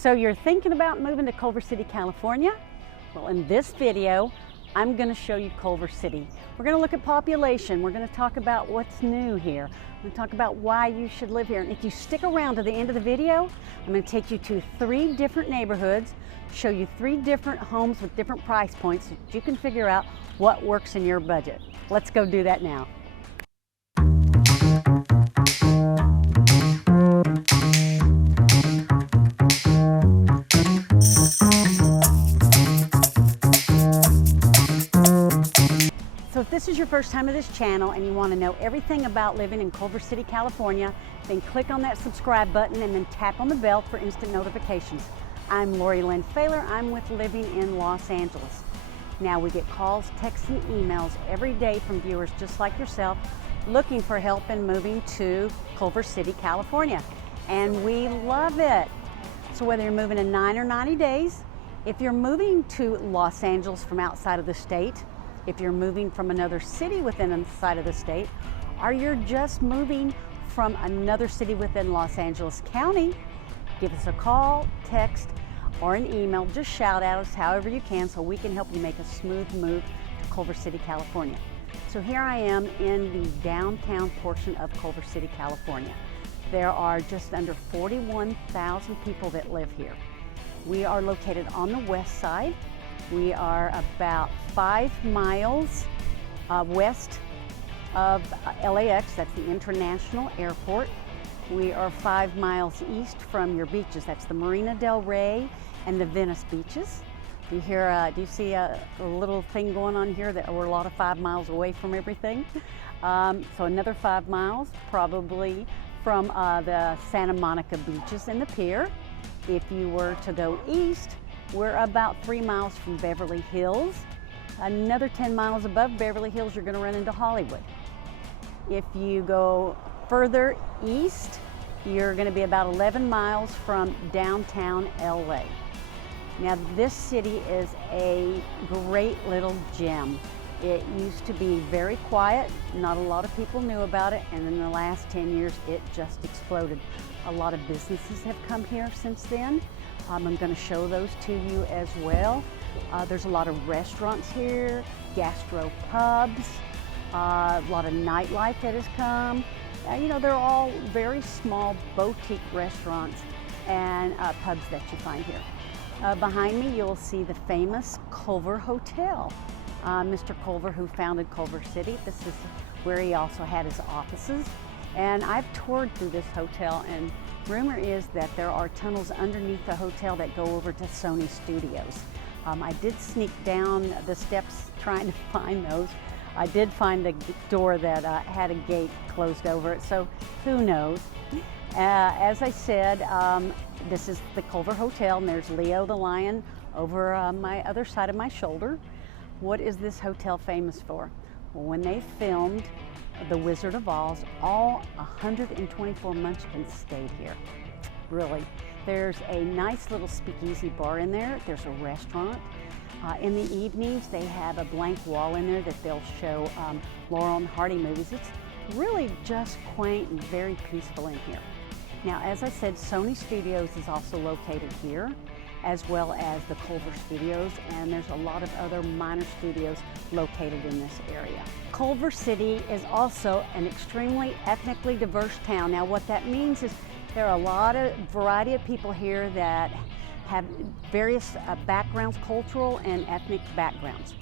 So you're thinking about moving to Culver City, California? Well, in this video, I'm going to show you Culver City. We're going to look at population. We're going to talk about what's new here. We're going to talk about why you should live here. And if you stick around to the end of the video, I'm going to take you to 3 different neighborhoods, show you 3 different homes with different price points so that you can figure out what works in your budget. Let's go do that now. So if this is your first time to this channel and you want to know everything about living in Culver City, California, then click on that subscribe button and then tap on the bell for instant notifications. I'm Lori Lynn Failer. I'm with Living in Los Angeles. Now we get calls, texts, and emails every day from viewers just like yourself looking for help in moving to Culver City, California. And we love it. So whether you're moving in 9 or 90 days, if you're moving to Los Angeles from outside of the state, if you're moving from another city within the side of the state, or you're just moving from another city within Los Angeles County, give us a call, text, or an email. Just shout at us however you can so we can help you make a smooth move to Culver City, California. So here I am in the downtown portion of Culver City, California. There are just under 41,000 people that live here. We are located on the west side. We are about 5 miles west of LAX, that's the International Airport. We are 5 miles east from your beaches, that's the Marina del Rey and the Venice beaches. Do you see a little thing going on here that we're a lot of 5 miles away from everything? So another 5 miles probably from the Santa Monica beaches and the pier. If you were to go east, we're about 3 miles from Beverly Hills. Another 10 miles above Beverly Hills, you're going to run into Hollywood. If you go further east, you're going to be about 11 miles from downtown LA. Now this city is a great little gem. It used to be very quiet, not a lot of people knew about it, and in the last 10 years it just exploded. A lot of businesses have come here since then. I'm going to show those to you as well. There's a lot of restaurants here, gastro pubs, a lot of nightlife that has come. You know, they're all very small boutique restaurants and pubs that you find here. Behind me, you'll see the famous Culver Hotel. Mr. Culver, who founded Culver City, this is where he also had his offices. And I've toured through this hotel, and rumor is that there are tunnels underneath the hotel that go over to Sony Studios. I did sneak down the steps trying to find those. I did find a door that had a gate closed over it, so who knows. As I said, this is the Culver Hotel, and there's Leo the lion over my other side of my shoulder. What is this hotel famous for? Well, when they filmed The Wizard of Oz, all 124 munchkins stayed here. Really. There's a nice little speakeasy bar in there. There's a restaurant. In the evenings, they have a blank wall in there that they'll show Laurel and Hardy movies. It's really just quaint and very peaceful in here. Now, as I said, Sony Studios is also located here, as well as the Culver Studios, and there's a lot of other minor studios located in this area. Culver City is also an extremely ethnically diverse town. Now what that means is there are a lot of variety of people here that have various backgrounds, cultural and ethnic backgrounds.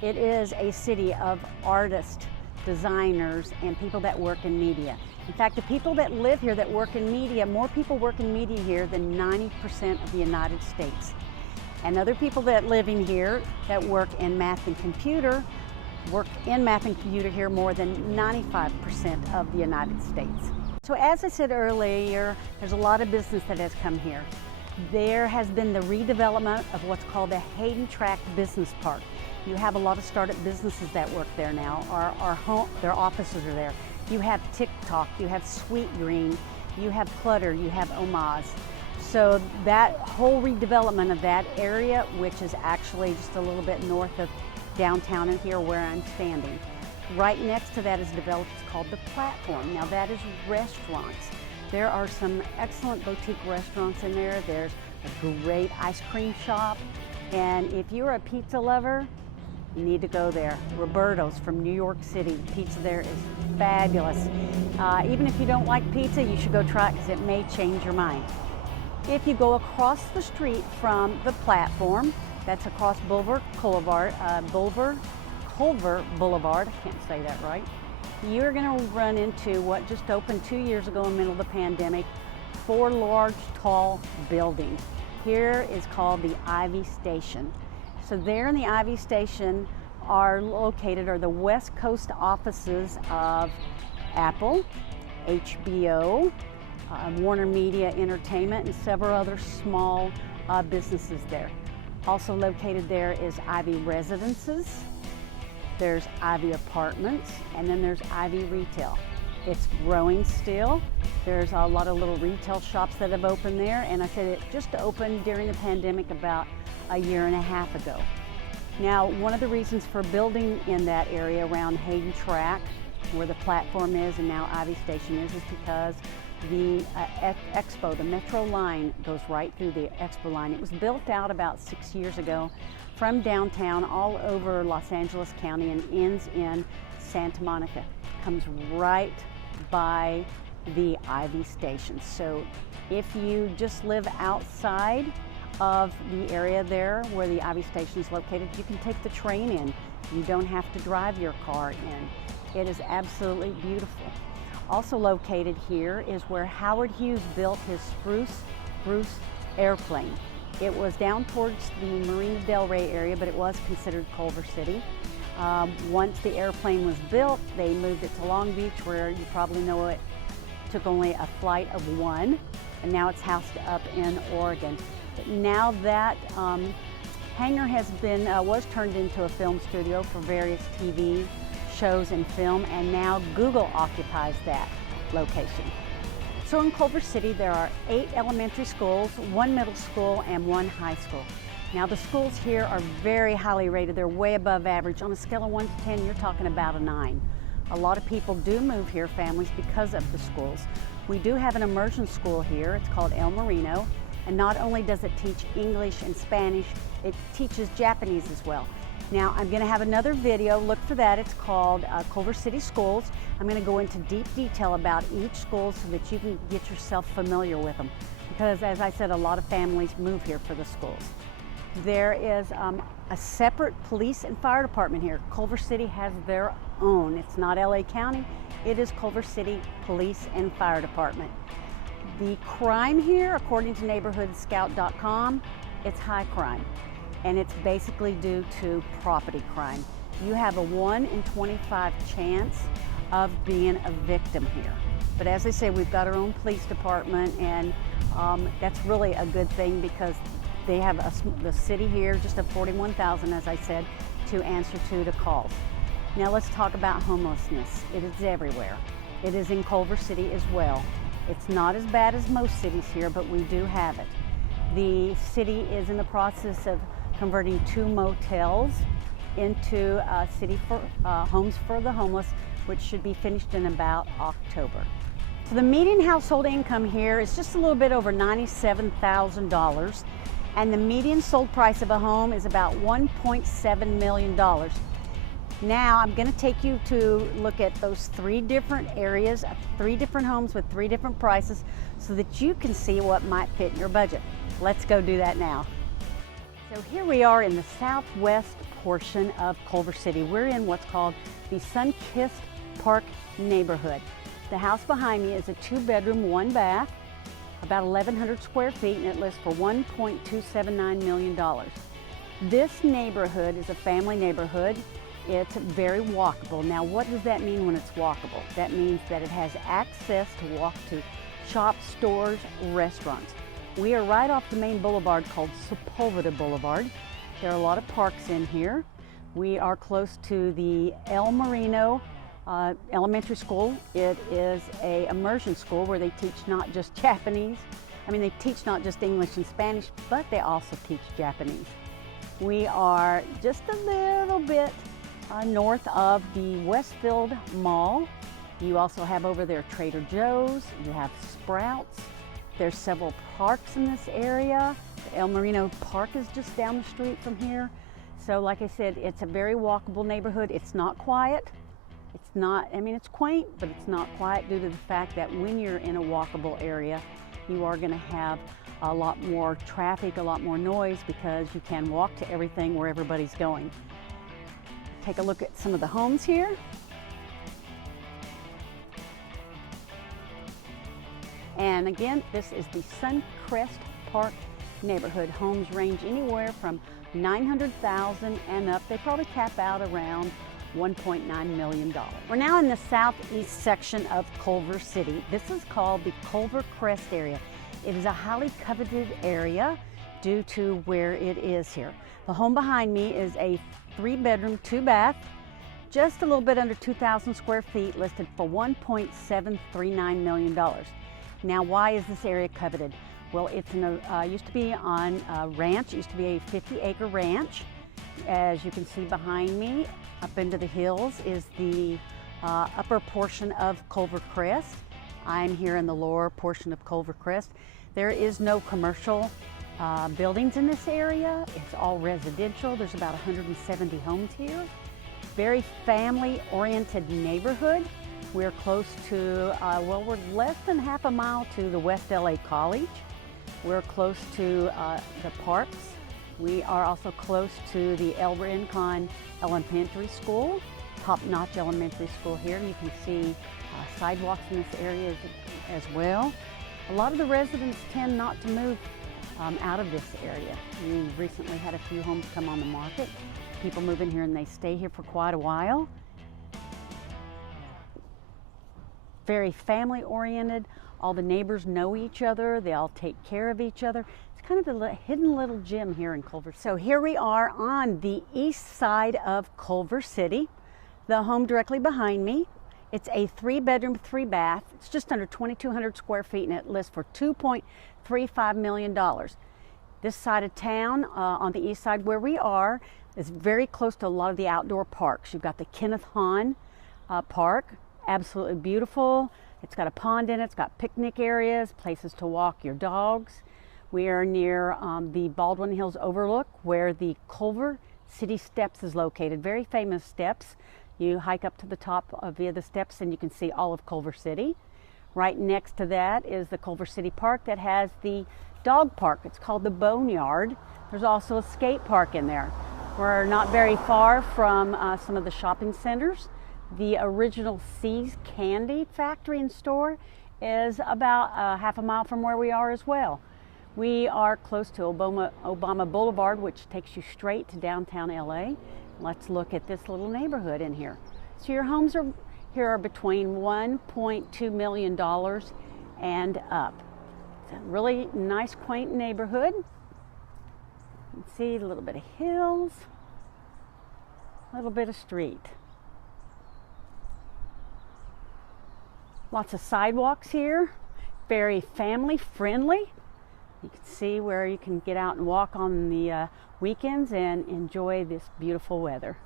It is a city of artists, designers, and people that work in media. In fact, the people that live here that work in media, more people work in media here than 90% of the United States. And other people that live in here that work in math and computer, work in math and computer here more than 95% of the United States. So as I said earlier, there's a lot of business that has come here. There has been the redevelopment of what's called the Hayden Tract Business Park. You have a lot of startup businesses that work there now. Their offices are there. You have TikTok, you have Sweet Green, you have Clutter, you have Omaz. So that whole redevelopment of that area, which is actually just a little bit north of downtown and here where I'm standing. Right next to that is developed, it's called the Platform. Now that is restaurants. There are some excellent boutique restaurants in there. There's a great ice cream shop. And if you're a pizza lover, you need to go there. Roberto's from New York City. Pizza there is fabulous. Even if you don't like pizza, you should go try it because it may change your mind. If you go across the street from the platform, that's across Culver Boulevard, I can't say that right, you're going to run into what just opened 2 years ago in the middle of the pandemic, 4 large, tall buildings. Here is called the Ivy Station. So there in the Ivy Station are the West Coast offices of Apple, HBO, Warner Media Entertainment, and several other small businesses there. Also located there is Ivy Residences, there's Ivy Apartments, and then there's Ivy Retail. It's growing still. There's a lot of little retail shops that have opened there, and I said it just opened during the pandemic about a year and a half ago. Now, one of the reasons for building in that area around Hayden Tract, where the platform is and now Ivy Station is because the Expo, the Metro line, goes right through the Expo line. It was built out about 6 years ago from downtown all over Los Angeles County and ends in Santa Monica. Comes right by the Ivy Station. So if you just live outside of the area there where the Ivy Station is located, you can take the train in. You don't have to drive your car in. It is absolutely beautiful. Also located here is where Howard Hughes built his Spruce airplane. It was down towards the Marina Del Rey area, but it was considered Culver City. Once the airplane was built, they moved it to Long Beach, where you probably know it took only a flight of 1, and now it's housed up in Oregon. But now that hangar was turned into a film studio for various TV shows and film, and now Google occupies that location. So in Culver City, there are 8 elementary schools, 1 middle school, and 1 high school. Now the schools here are very highly rated. They're way above average. On a scale of 1 to 10, you're talking about a 9. A lot of people do move here, families, because of the schools. We do have an immersion school here. It's called El Marino. And not only does it teach English and Spanish, it teaches Japanese as well. Now, I'm going to have another video, look for that. It's called Culver City Schools. I'm going to go into deep detail about each school so that you can get yourself familiar with them. Because as I said, a lot of families move here for the schools. There is a separate police and fire department here. Culver City has their own. It's not LA County, it is Culver City Police and Fire Department. The crime here, according to neighborhoodscout.com, it's high crime. And it's basically due to property crime. You have a 1 in 25 chance of being a victim here. But as I say, we've got our own police department, and that's really a good thing because they have the city here, just of 41,000, as I said, to answer to calls. Now let's talk about homelessness. It is everywhere. It is in Culver City as well. It's not as bad as most cities here, but we do have it. The city is in the process of converting 2 motels into city homes for the homeless, which should be finished in about October. So the median household income here is just a little bit over $97,000, and the median sold price of a home is about $1.7 million. Now I'm going to take you to look at those 3 different areas, 3 different homes with 3 different prices, so that you can see what might fit in your budget. Let's go do that now. So here we are in the southwest portion of Culver City. We're in what's called the Sunkist Park neighborhood. The house behind me is a 2-bedroom, 1-bath, about 1,100 square feet, and it lists for $1.279 million. This neighborhood is a family neighborhood. It's very walkable. Now, what does that mean when it's walkable? That means that it has access to walk to shops, stores, restaurants. We are right off the main boulevard called Sepulveda Boulevard. There are a lot of parks in here. We are close to the El Marino Elementary School. It is an immersion school where they teach not just they teach not just English and Spanish, but they also teach Japanese. We are just a little bit north of the Westfield Mall. You also have over there Trader Joe's, you have Sprouts. There's several parks in this area. El Marino Park is just down the street from here. So like I said, it's a very walkable neighborhood. It's not quiet. It's not, I mean, it's quaint, but it's not quiet due to the fact that when you're in a walkable area, you are going to have a lot more traffic, a lot more noise, because you can walk to everything where everybody's going. Take a look at some of the homes here. And again, this is the Sunkist Park neighborhood. Homes range anywhere from $900,000 and up. They probably cap out around $1.9 million. We're now in the southeast section of Culver City. This is called the Culver Crest area. It is a highly coveted area due to where it is here. The home behind me is a 3-bedroom, 2-bath, just a little bit under 2,000 square feet, listed for $1.739 million. Now, why is this area coveted? Well, it's used to be on a ranch. It used to be a 50-acre ranch. As you can see behind me, up into the hills is the upper portion of Culver Crest. I'm here in the lower portion of Culver Crest. There is no commercial buildings in this area. It's all residential. There's about 170 homes here. Very family-oriented neighborhood. We're close to, well, we're less than half a mile to the West LA College. We're close to the parks. We are also close to the El Rincon Elementary School, top-notch elementary school here. You can see sidewalks in this area as well. A lot of the residents tend not to move out of this area. We recently had a few homes come on the market. People move in here and they stay here for quite a while. Very family-oriented. All the neighbors know each other. They all take care of each other. It's kind of a hidden little gem here in Culver. So here we are on the east side of Culver City. The home directly behind me, it's a 3-bedroom, 3-bath. It's just under 2,200 square feet, and it lists for $2.35 million. This side of town, on the east side where we are, is very close to a lot of the outdoor parks. You've got the Kenneth Hahn Park, absolutely beautiful. It's got a pond in it. It's got picnic areas, places to walk your dogs. We are near the Baldwin Hills Overlook, where the Culver City Steps is located. Very famous steps. You hike up to the top via the steps and you can see all of Culver City. Right next to that is the Culver City Park that has the dog park. It's called the Boneyard. There's also a skate park in there. We're not very far from some of the shopping centers. The original C's Candy factory and store is about half a mile from where we are as well. We are close to Obama Boulevard, which takes you straight to downtown LA. Let's look at this little neighborhood in here. So your homes here are between $1.2 million and up. It's a really nice, quaint neighborhood. You can see a little bit of hills, a little bit of street. Lots of sidewalks here, very family friendly. You can see where you can get out and walk on the weekends and enjoy this beautiful weather.